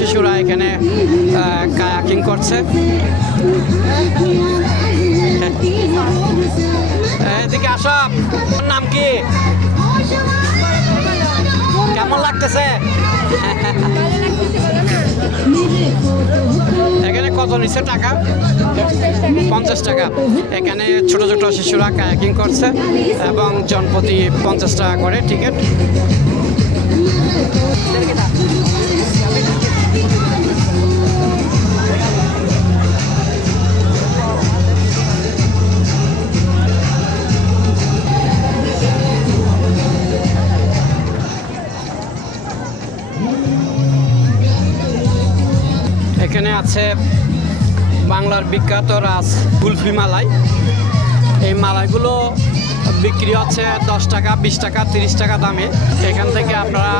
শিশুরা এখানে কায়াকিং করছে। এদিকে আসো, নাম কি, কেমন লাগতেছে? এখানে কত নিচ্ছে টাকা? 50 টাকা। এখানে ছোট ছোট শিশুরা কায়াকিং করছে এবং জনপ্রতি 50 টাকা করে টিকিট। এখানে আছে বাংলার বিখ্যাত রাজ কুলফি মালাই। এই মালাইগুলো বিক্রি হচ্ছে 10 টাকা, 20 টাকা, 30 টাকা দামে। এখান থেকে আপনারা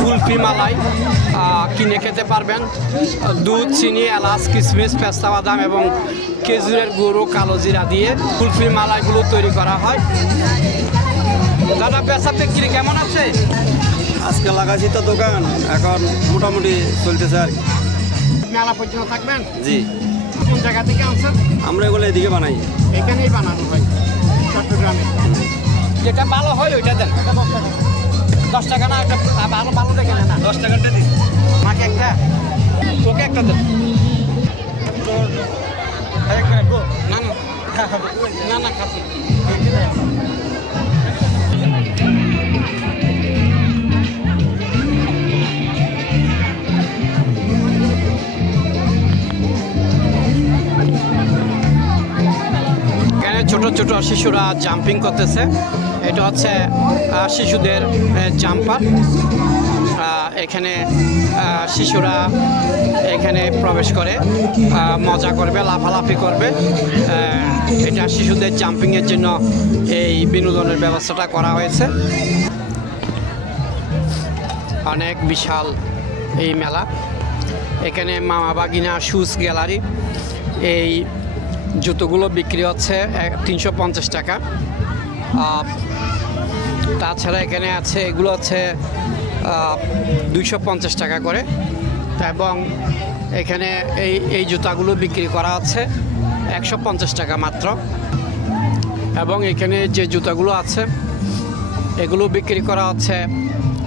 কুলফি মালাই কিনে খেতে পারবেন। দুধ, চিনি, এলাচ, কিশমিশ, পেস্তা বাদাম এবং খেজুরের গুঁড়ো, কালো জিরা দিয়ে কুলফি মালাইগুলো তৈরি করা হয়। দাদা, বেচা বিক্রি কেমন আছে? আজকে লাগাইছি তো দোকান, এখন মোটামুটি চলতেছে আর কি। মেলা পর্যন্ত থাকবেন? জি। কোন জায়গা থেকে আনছেন? আমরা এগুলো এদিকে বানাই। এখানেই বানানো হয় চট্টগ্রামে। যেটা ভালো হয় ওইটা দেন। 10 টাকা না, একটা ভালো ভালো দেখে না। 10 টাকাটা দিস। মাকে একটা, তোকে একটা দেন। না না না না, খাচ্ছি। ছোট ছোট শিশুরা জাম্পিং করতেছে। এটা হচ্ছে শিশুদের জাম্পার। এখানে শিশুরা এখানে প্রবেশ করে মজা করবে, লাফালাফি করবে। এটা শিশুদের জাম্পিংয়ের জন্য এই বিনোদনের ব্যবস্থাটা করা হয়েছে। অনেক বিশাল এই মেলা। এখানে মামা বাগিনা শুজ গ্যালারি। এই জুতোগুলো বিক্রি হচ্ছে 350 টাকা। তাছাড়া এখানে আছে, এগুলো হচ্ছে 250 টাকা করে। এবং এখানে এই জুতাগুলো বিক্রি করা হচ্ছে 150 টাকা মাত্র। এবং এখানে যে জুতাগুলো আছে এগুলো বিক্রি করা হচ্ছে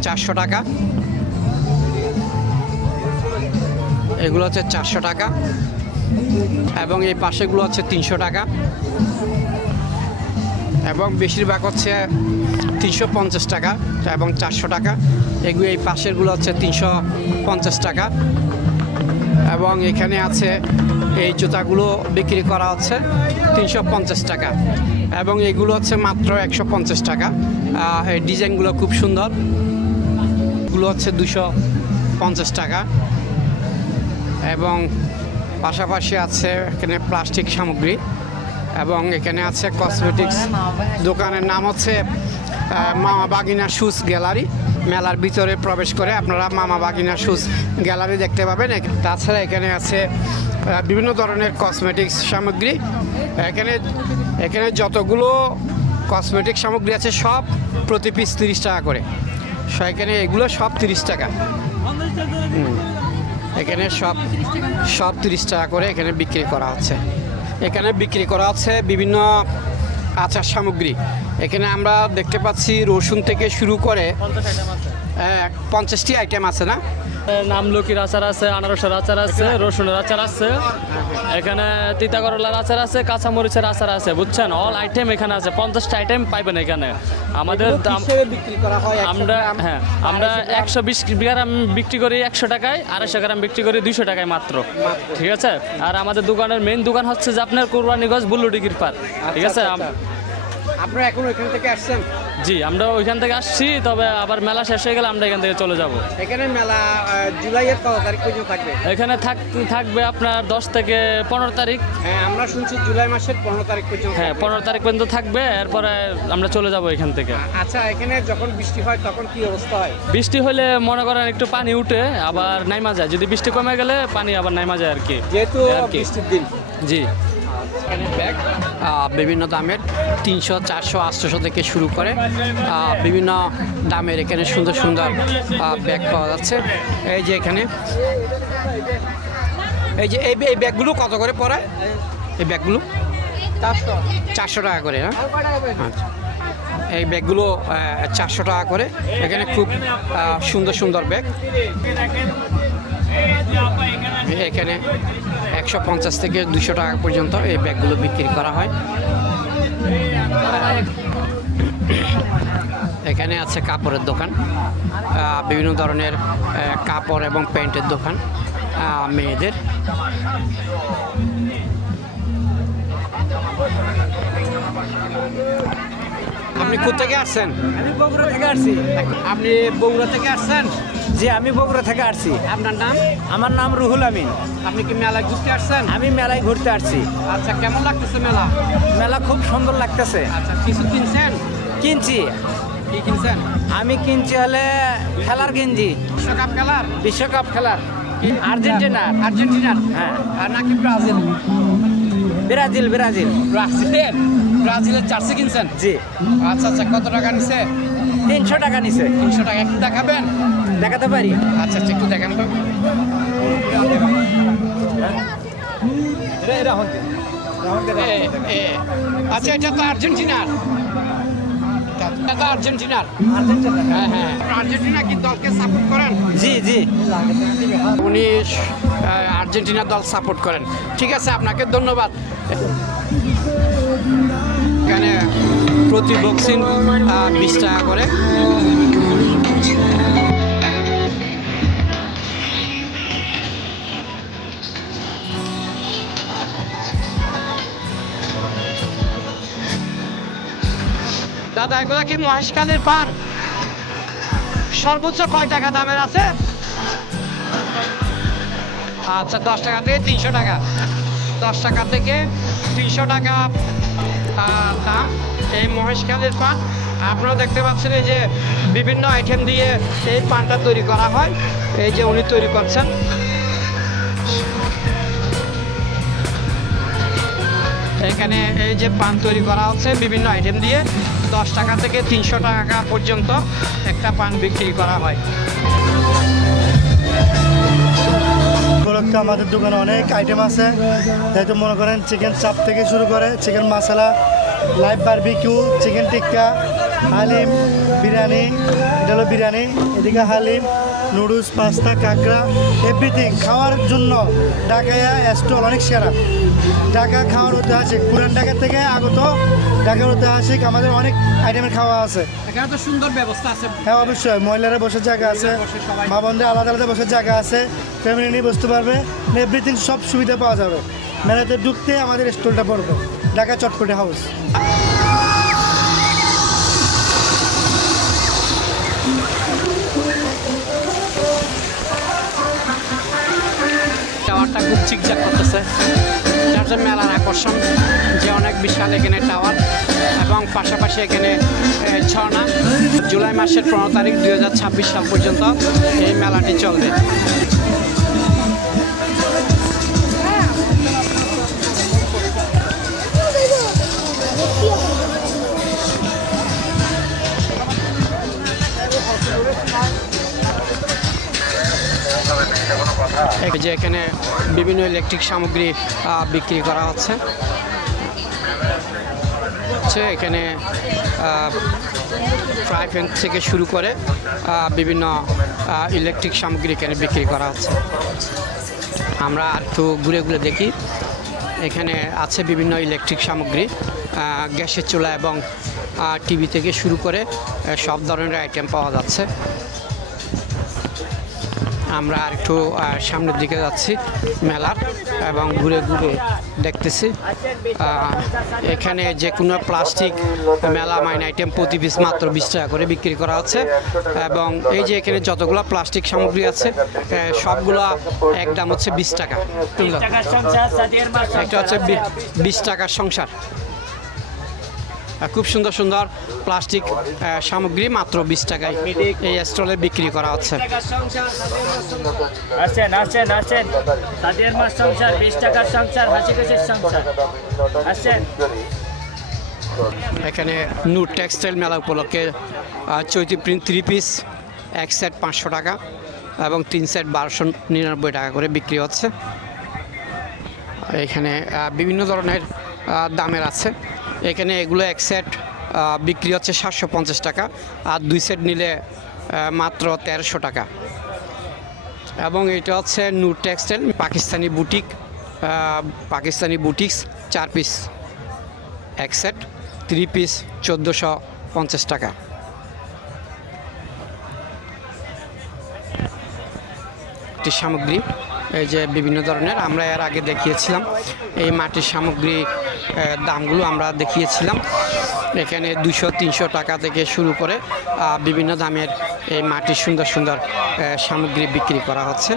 400 টাকা। এগুলো হচ্ছে 400 টাকা এবং এই পাশেগুলো হচ্ছে 300 টাকা এবং বেশিরভাগ হচ্ছে 350 টাকা এবং 400 টাকা। এগুলো এই পাশেরগুলো হচ্ছে 350 টাকা এবং এখানে আছে এই জুতাগুলো বিক্রি করা হচ্ছে 350 টাকা এবং এগুলো হচ্ছে মাত্র 150 টাকা। এই ডিজাইনগুলো খুব সুন্দর। এগুলো হচ্ছে 250 টাকা এবং পাশাপাশি আছে এখানে প্লাস্টিক সামগ্রী এবং এখানে আছে কসমেটিক্স। দোকানের নাম হচ্ছে মামা বাগিনা শুজ গ্যালারি। মেলার ভিতরে প্রবেশ করে আপনারা মামা বাগিনা শুজ গ্যালারি দেখতে পাবেন। তাছাড়া এখানে আছে বিভিন্ন ধরনের কসমেটিক্স সামগ্রী। এখানে যতগুলো কসমেটিক সামগ্রী আছে সব প্রতি পিস 30 টাকা করে। এখানে এগুলো সব 30 টাকা। এখানে সব 30 টাকা করে এখানে বিক্রি করা হচ্ছে। এখানে বিক্রি করা হচ্ছে বিভিন্ন আচার সামগ্রী। এখানে আমরা দেখতে পাচ্ছি রসুন থেকে শুরু করে 50টি আইটেম আছে না? নামলকির আচার আছে, আনারসের আচার আছে, রসুনের আচার আছে, এখানে তিতা করলার আচার আছে, কাঁচামরিচের আচার আছে। বুঝছেন, অল আইটেম এখানে আছে। 50টা আইটেম পাইবেন এখানে। আমাদের দাম আমরা 120 গ্রাম বিক্রি করি 100 টাকায়, 250 গ্রাম বিক্রি করি 200 টাকায় মাত্র। ঠিক আছে। আর আমাদের দোকানের মেইন দোকান হচ্ছে যে আপনার কোরবানীগঞ্জ বুল্লুডিগির পার। ঠিক আছে। আপনারা এখন ওইখান থেকে আসছেন? জি, আমরা ওইখান থেকে আসছি, তবে আবার মেলা শেষ হয়ে গেলে আমরা এখান থেকে চলে যাব। এখানে মেলা জুলাইয়ের কত তারিখ পর্যন্ত থাকবে? এখানে থাকবে আপনার 10 থেকে 15 তারিখ। হ্যাঁ, আমরা শুনছি জুলাই মাসের 15 তারিখ পর্যন্ত। হ্যাঁ, 15 তারিখ পর্যন্ত থাকবে, এরপরে আমরা চলে যাব এখান থেকে। আচ্ছা, এখানে যখন বৃষ্টি হয় তখন কি অবস্থা হয়? বৃষ্টি হলে মনে করেন একটু পানি উঠে আবার নাইমা যায়। যদি বৃষ্টি কমে গেলে পানি আবার নাইমা যায় আর কি, যেহেতু বৃষ্টির দিন। জি। এখানে ব্যাগ বিভিন্ন দামের 300, 400, 800 থেকে শুরু করে বিভিন্ন দামের এখানে সুন্দর সুন্দর ব্যাগ পাওয়া যাচ্ছে। এই যে এখানে এই ব্যাগগুলো কত করে পড়ে? এই ব্যাগগুলো 400 টাকা করে, হ্যাঁ আচ্ছা। এই ব্যাগগুলো 400 টাকা করে। এখানে খুব সুন্দর সুন্দর ব্যাগ। এখানে 150 থেকে 200 টাকা পর্যন্ত এই ব্যাগগুলো বিক্রি করা হয়। এখানে আছে কাপড়ের দোকান, বিভিন্ন ধরনের কাপড় এবং প্যান্টের দোকান মেয়েদের। আপনি কোথেকে আসছেন? আমি বগুড়া থেকে আসছি। আপনি বগুড়া থেকে আসছেন? জি, আমি বগুড়া থেকে আসছি। আপনার নাম? আমার নাম রুহুল আমিন। আপনি কি মেলায় ঘুরতে আসছেন? আমি মেলায় ঘুরতে আসছি। আচ্ছা, কেমন লাগতেছে মেলা? মেলা খুব সুন্দর লাগতেছে। আচ্ছা, কিছু কিনছেন? কিনছি। কি কিনছেন? আমি কিনছি হলে খেলার গেঞ্জি, বিশ্বকাপ খেলার? বিশ্বকাপ খেলার, আর্জেন্টিনার। আর্জেন্টিনার? হ্যাঁ। আর নাকি ব্রাজিল? ব্রাজিল। ব্রাজিলের জার্সি কিনছেন? জি। আচ্ছা আচ্ছা, কত টাকা নিছে? 300 টাকা নিছে। 300 টাকা। একটু দেখাবেন? দেখাতে পারি। আচ্ছা আচ্ছা, একটু দেখান তো। আচ্ছা, এটা তো আর্জেন্টিনার। এটা তো আর্জেন্টিনার। হ্যাঁ হ্যাঁ। আর্জেন্টিনা কি দলকে সাপোর্ট করেন? জি জি। উনি আর্জেন্টিনা দল সাপোর্ট করেন। ঠিক আছে, আপনাকে ধন্যবাদ। এখানে প্রতি বক্সিং 20 টাকা করে। দাদা, এগুলো কি মহেশখালীর পান? সর্বোচ্চ কয় টাকা দামের আছে? আচ্ছা, 10 টাকা থেকে 300 টাকা। 10 টাকা থেকে 300 টাকা দাম এই মহেশখালীর পান। আপনারা দেখতে পাচ্ছেন এই যে বিভিন্ন আইটেম দিয়ে এই পানটা তৈরি করা হয়। এই যে উনি তৈরি করছেন। এখানে এই যে পান তৈরি করা হচ্ছে বিভিন্ন আইটেম দিয়ে। 10 টাকা থেকে 300 টাকা পর্যন্ত একটা পান বিক্রি করা হয়। উপলক্ষে আমাদের দোকানে অনেক আইটেম আছে, যেহেতু মনে করেন চিকেন চাপ থেকে শুরু করে চিকেন মশলা, লাইভ বারবিকিউ, চিকেন টিক্কা, হালিম, বিরিয়ানি, এটা হলো বিরিয়ানি, এদিকে হালিম, নুডলস, পাস্তা, কাঁকড়া, এভরিথিং খাওয়ার জন্য ঢাকায়া স্টল অনেক সেরা। ঢাকা খাওয়ার ঐতিহাসিক, পুরান ঢাকা থেকে আগত ঢাকার ঐতিহাসিক আমাদের অনেক আইটেমের খাওয়া আছে। এখানে তো সুন্দর ব্যবস্থা আছে। হ্যাঁ অবশ্যই, মহিলারা বসার জায়গা আছে, মা বোনদের আলাদা আলাদা বসার জায়গা আছে, ফ্যামিলি নিয়ে বসতে পারবে, এভরিথিং সব সুবিধা পাওয়া যাবে। মেলাতে ঢুকতে আমাদের স্টলটা পড়বে, ঢাকা চটপটি হাউস। টাওয়ারটা খুব চিকচাক করতেছে। এটা হচ্ছে মেলার আকর্ষণ, যে অনেক বিশাল এখানে টাওয়ার এবং পাশাপাশি এখানে ঝর্ণা। জুলাই মাসের 15 তারিখ 2026 সাল পর্যন্ত এই মেলাটি চলবে। এই যে এখানে বিভিন্ন ইলেকট্রিক সামগ্রী বিক্রি করা হচ্ছে। এখানে ফ্রাই প্যান থেকে শুরু করে বিভিন্ন ইলেকট্রিক সামগ্রী এখানে বিক্রি করা হচ্ছে। আমরা আর একটু ঘুরে ঘুরে দেখি। এখানে আছে বিভিন্ন ইলেকট্রিক সামগ্রী, গ্যাসের চুলা এবং টিভি থেকে শুরু করে সব ধরনের আইটেম পাওয়া যাচ্ছে। আমরা আর একটু সামনের দিকে যাচ্ছি মেলার এবং ঘুরে ঘুরে দেখতেছি। এখানে যে কোনো প্লাস্টিক মেলা মাইন আইটেম প্রতি পিস মাত্র 20 টাকা করে বিক্রি করা হচ্ছে। এবং এই যে এখানে যতগুলো প্লাস্টিক সামগ্রী আছে সবগুলো একদম হচ্ছে 20 টাকা। এটা হচ্ছে 20 টাকার সংসার। খুব সুন্দর সুন্দর প্লাস্টিক সামগ্রী মাত্র 20 টাকায় এই স্টলে বিক্রি করা হচ্ছে। আসছেন আসছেন আসছেন তাদের মাস সংসার 20 টাকার সংসার হাসি খুশির সংসার আসছেন। এখানে নূর টেক্সটাইল মেলা উপলক্ষে চৈতি প্রিন্ট 3 পিস এক সেট 500 টাকা এবং 3 সেট 1299 টাকা করে বিক্রি হচ্ছে। এখানে বিভিন্ন ধরনের দামের আছে। এখানে এগুলো এক সেট বিক্রি হচ্ছে 750 টাকা আর 2 সেট নিলে মাত্র 1300 টাকা। এবং এটা হচ্ছে নূর টেক্সটাইল পাকিস্তানি বুটিক্স 4 পিস এক সেট 3 পিস 1450 টাকা। মাটির সামগ্রী এই যে বিভিন্ন ধরনের আমরা এর আগে দেখিয়েছিলাম এই মাটির সামগ্রী দামগুলো আমরা দেখিয়েছিলাম। এখানে 200-300 টাকা থেকে শুরু করে বিভিন্ন দামের এই মাটির সুন্দর সুন্দর সামগ্রী বিক্রি করা হচ্ছে।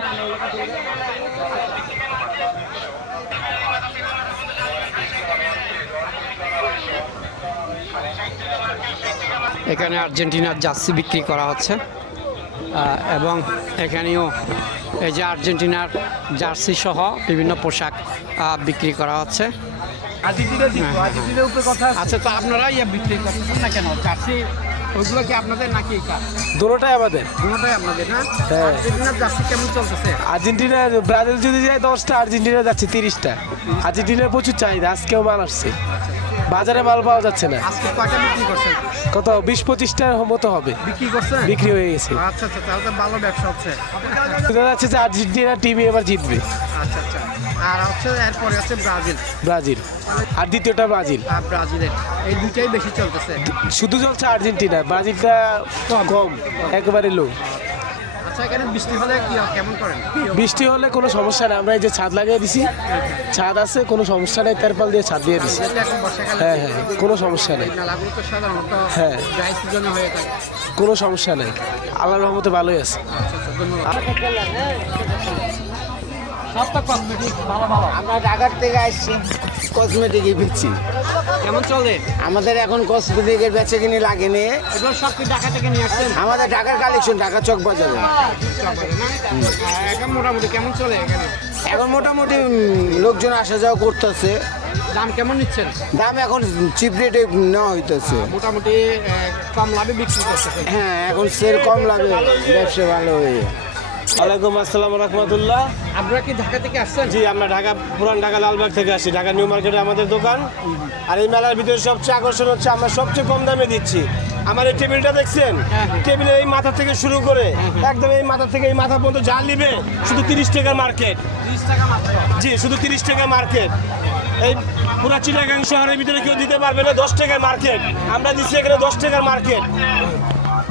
এখানে আর্জেন্টিনার জার্সি বিক্রি করা হচ্ছে এবং এখানেও এই যে আর্জেন্টিনার জার্সি সহ বিভিন্ন পোশাক বিক্রি করা হচ্ছে। আচ্ছা, তো আপনারা বিক্রি করতেছেন না কেন? জার্সি ওইগুলো কি আপনাদের নাকি? দুটোটাই আমাদের। দুটোটাই আপনাদের না? হ্যাঁ। আর্জেন্টিনার জার্সি কেমন চলতেছে? আর্জেন্টিনার ব্রাজিল যদি যায় 10টা, আর্জেন্টিনা যাচ্ছে 30টা। আর্জেন্টিনার প্রচুর চাহিদা, আজকেও মাল আসছে, বাজারে মাল পাওয়া যাচ্ছে না। আজকে কয়টা বিক্রি করছেন? কত 20-25টার মতো হবে, বিক্রি করছেন? বিক্রি হয়ে গেছে। আচ্ছা আচ্ছা, তাহলে তো ভালো ব্যবসা হচ্ছে। দেখা যাচ্ছে যে আর্জেন্টিনা টিমই এবার জিতবে। আচ্ছা আচ্ছা, আর হচ্ছে এরপরে হচ্ছে ব্রাজিল আর দ্বিতীয়টা ব্রাজিল। আর ব্রাজিলের এই দুইটাই বেশি চলতেছে। শুধু চলছে আর্জেন্টিনা, ব্রাজিলটা কম, একেবারে লো। আচ্ছা, এখানে বৃষ্টি হলে কেমন করেন? বৃষ্টি হলে কোনো সমস্যা নেই, আমরা এই যে ছাদ লাগিয়ে দিছি, ছাদ আছে, কোনো সমস্যা নেই, তেরপাল দিয়ে ছাদ দিয়ে দিছি। যেটা এখন বর্ষাকালে হ্যাঁ হ্যাঁ, কোনো সমস্যা নেই, মেলাগুলো তো সাধারণত হ্যাঁ। ড্রাই সিজনে হয়ে থাকে। কোনো সমস্যা নেই, আল্লাহর রহমতে ভালোই আছে। আচ্ছা আচ্ছা, ধন্যবাদ। আমরা ঢাকার থেকে আসছি, কসমেটিকই বিকছি। কেমন চলে? আমাদের এখন কসমেটিকের বেচে কিনে লাগেনি। এগুলো সব কি ঢাকা থেকে নিয়ে আসছেন? আমাদের ঢাকার কালেকশন, ঢাকা চক বাজারে। এখন মোটামুটি কেমন চলে এখানে? এখন মোটামুটি লোকজন আসা যাওয়া করতেছে। দাম কেমন নিচ্ছেন? দাম এখন চিপ রেটে নেওয়া হইতেছে। মোটামুটি কম লাভে বিক্রি করতেছেন। হ্যাঁ, এখন সেল কম লাগে, ব্যবসা ভালো হয়ে। ওয়ালাইকুম আসসালাম রহমতুল্লাহ। আপনারা কি ঢাকা থেকে আসছেন? জি, আমরা পুরান ঢাকা লালবাগ থেকে আসি। ঢাকা নিউ মার্কেটে আমাদের দোকান। আর এই মেলার ভিতরে সবচেয়ে আকর্ষণ হচ্ছে আমরা সবচেয়ে কম দামে দিচ্ছি। আমার এই টেবিলটা দেখছেন, টেবিলের এই মাথা থেকে শুরু করে একদম এই মাথা থেকে এই মাথা পর্যন্ত যা নিবে শুধু 30 টাকা মার্কেট। 30 টাকা মাত্র? জি, শুধু 30 টাকা মার্কেট। এই পুরা চিটাগাং শহরের ভিতরে কেউ দিতে পারবে না 10 টাকার মার্কেট। আমরা দিচ্ছি এখানে 10 টাকার মার্কেট।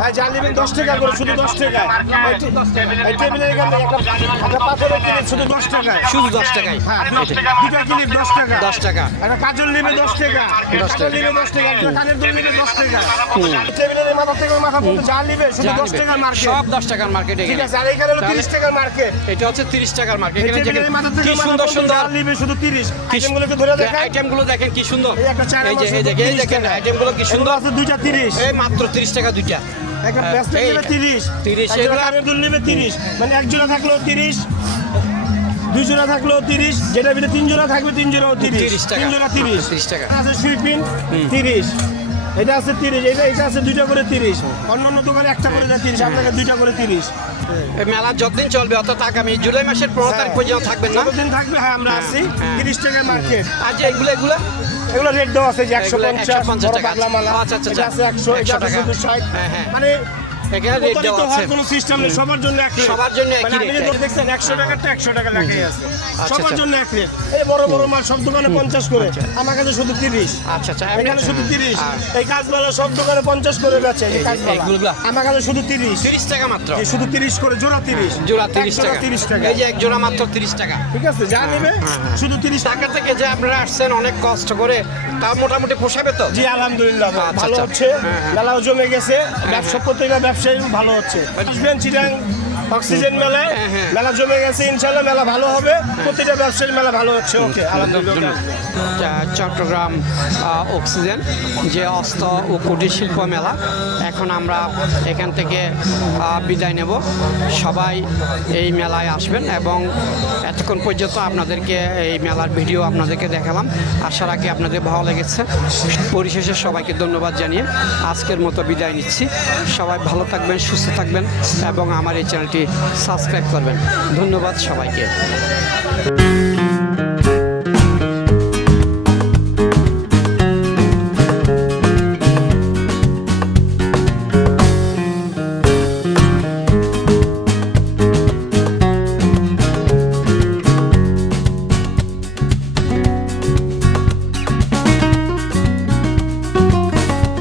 আর যা নেবেন 10 টাকা করে, শুধু 10 টাকায়। এই টেবিলের এখানে একটা পাথরের ক্লিপ শুধু 10 টাকায়। শুধু 10 টাকায়? হ্যাঁ, দুটা ক্লিপ 10 টাকা। 10 টাকা। একটা কাজল নেবে 10 টাকা, 10 কাজল নেবে 10 টাকা, একটা কানের দুল নেবে 10 টাকা। টেবিলের এই মাথা থেকে ওই মাথা পর্যন্ত যা নেবে শুধু 10 টাকার মার্কেট। সব 10 টাকার মার্কেট ঠিক এখানে। আছে, আর এখানে হলো 30 টাকার মার্কেট। এটা হচ্ছে 30 টাকার মার্কেট। এই এখানে টেবিলের এই মাথা থেকে কি ওই মাথা সুন্দর পর্যন্ত সুন্দর যা নেবে শুধু 30। আইটেমগুলোকে ধরে দেখায়। আইটেমগুলো দেখেন কি সুন্দর। এই একটা চার এই যে আমার এই দেখেন, এই 30 দেখেন টাকা। আইটেমগুলো কি এগুলো সুন্দর। আছে দুইটা 30। এই মাত্র 30 টাকা দুইটা। একটা প্লাস্টিক নেবে 30, 30 এক জোড়া এগুলো- কানের দুল নেবে 30, মানে এক জোড়া থাকলেও 30, 2 জোড়া থাকলেও 30, যেটার ভিতরে 3 জোড়া থাকবে 3 জোড়াও 30, 30 টাকা। 3 জোড়া 30 30 টাকা। আছে সুইপিং 30, এটা আছে 30, এটা আছে দুইটা করে 30, অন্যান্য দোকানে একটা করে দেয় 30, আপনাকে দুইটা করে 30। এই মেলা যতদিন চলবে অত টাকা আমি জুলাই মাসের 15 তারিখ পর্যন্ত থাকবেন না? যতদিন থাকবে, হ্যাঁ আমরা আসছি। 30 টাকা মার্কেট। আর যে এগুলো এগুলো রেট দেওয়া আছে যে এগুলো 150 বড় টাকা। পাগলা মালা। আচ্ছা, আচ্ছা, এটা আছে 100, এটা 100 আছে টাকা। 60। হ্যাঁ, হ্যাঁ। মানে এখানে রেট প্রতারিত দেওয়া আছে। হওয়ার কোনো সিস্টেম নেই, সবার জন্য এক রেট। সবার জন্য একই মানে আপনি রেট। যদি দেখছেন 100 টাকারটা 100 টাকা লেখাই আছে, সবার আচ্ছা। জন্য এক রেট। এই বড় বড় মাল সব দোকানে 50 করে, আমার কাছে শুধু 30। আচ্ছা আচ্ছা, এখানে শুধু 30। আর এই কাজগুলো সব দোকানে 50 করে বেচে। এই কাজগুলো এইগুলা? আমার কাছে শুধু 30। 30 টাকা মাত্র? এই শুধু 30 করে, জোড়া 30। জোড়া এক 30 টাকা। 30 টাকা। এই যে এক জোড়া মাত্র 30 টাকা। ঠিক আছে, যা নেবে শুধু 30 টাকা। ঢাকা থেকে যে আপনারা আসছেন অনেক কষ্ট করে, তা মোটামুটি পোষাবে তো? জি আলহামদুলিল্লাহ আচ্ছা, ভালো আচ্ছা। হচ্ছে, মেলাও জমে গেছে, ব্যবসা প্রত্যেকটা ব্যবসায়ী ভালো হচ্ছে। আসবেন চিটাং অক্সিজেন মেলায় মেলা জমে গেছে, ইনশাল্লাহ মেলা ভালো হবে, প্রতিটা ব্যবসায়ী মেলা ভালো হচ্ছে। ওকে, আলহামদুলিল্লাহ। চট্টগ্রাম অক্সিজেন যে অস্ত্র ও কুটির শিল্প মেলা, এখন আমরা এখান থেকে বিদায় নেব। সবাই এই মেলায় আসবেন এবং এতক্ষণ পর্যন্ত আপনাদেরকে এই মেলার ভিডিও আপনাদেরকে দেখালাম। আশা রাখি আপনাদের ভালো লেগেছে। পরিশেষে সবাইকে ধন্যবাদ জানিয়ে আজকের মতো বিদায় নিচ্ছি। সবাই ভালো থাকবেন, সুস্থ থাকবেন এবং আমার এই চ্যানেলটি সাবস্ক্রাইব করবেন। ধন্যবাদ সবাইকে।